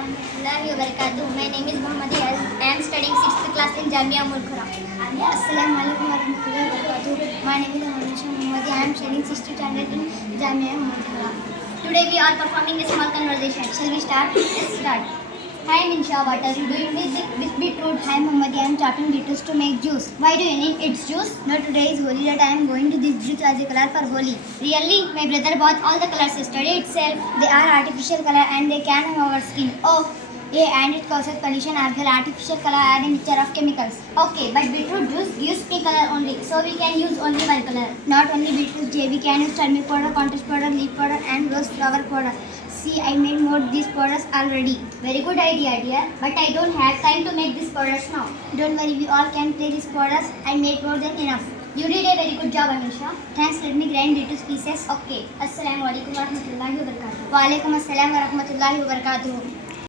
warahmatullahi wabarakatuh. My name is Muhammad Yaz. I am studying 6th class in Jamia Mulkhura. Assalamu alaikum warahmatullahi wabarakatuh. My name is Anisha Muhammad. I am studying 6th standard in Jamia Mulkhura. Today we are performing a small conversation. Shall we start? Let's start. Hi Minsha, what are you doing with beetroot? Hi Muhammad, I am chopping beetroots to make juice. Why do you need its juice? No, today is Holi, that I am going to this juice as a color for Holi. Really? My brother bought all the colors yesterday itself. They are artificial color and they can harm our skin. Oh, yeah, and it causes pollution as well. Artificial color and a mixture of chemicals. Okay, but beetroot juice gives pink color only, so we can use only one color. Not only beetroot J, we can use turmeric powder, contrast powder, leaf powder and rose flower powder. See, I made more these powders already. Very good idea, dear. But I don't have time to make these powders now. Don't worry, we all can play these powders. I made more than enough. You did a very good job, Amisha. Thanks, let me grind it to pieces. Okay. Assalamu alaikum warahmatullahi wabarakatuh. Wa alaikum assalam warahmatullahi wabarakatuh.